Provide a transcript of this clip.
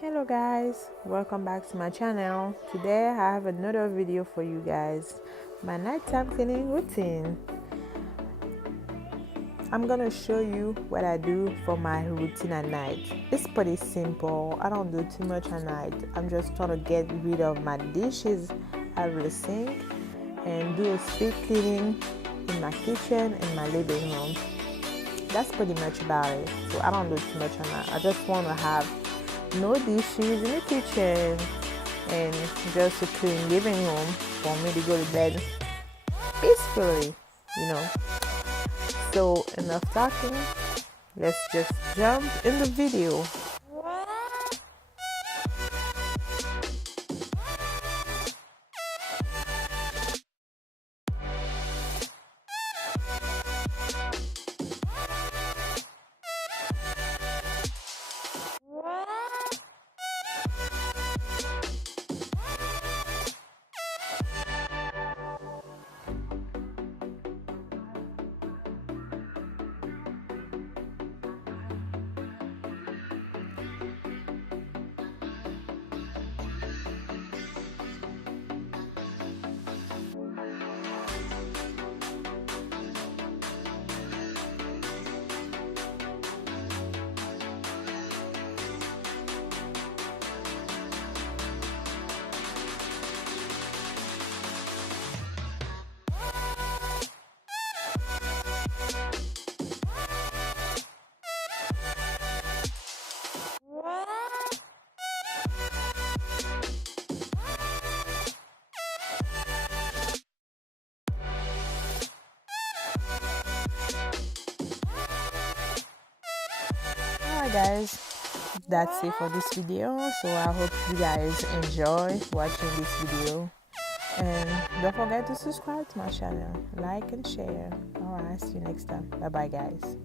Hello guys, welcome back to my channel. Today I have another video for you guys, my nighttime cleaning routine. I'm gonna show you what I do for my routine at night. It's pretty simple. I don't do too much at night. I'm just trying to get rid of my dishes out of the sink and do a speed cleaning in my kitchen and my living room. That's pretty much about it. So I don't do too much at night. I just want to have no dishes in the kitchen and just a clean living room for me to go to bed peacefully, you know. So enough talking, let's just jump in the video. Alright guys, that's it for this video. So I hope you guys enjoy watching this video, and don't forget to subscribe to my channel, like and share. Alright, see you next time. Bye bye guys.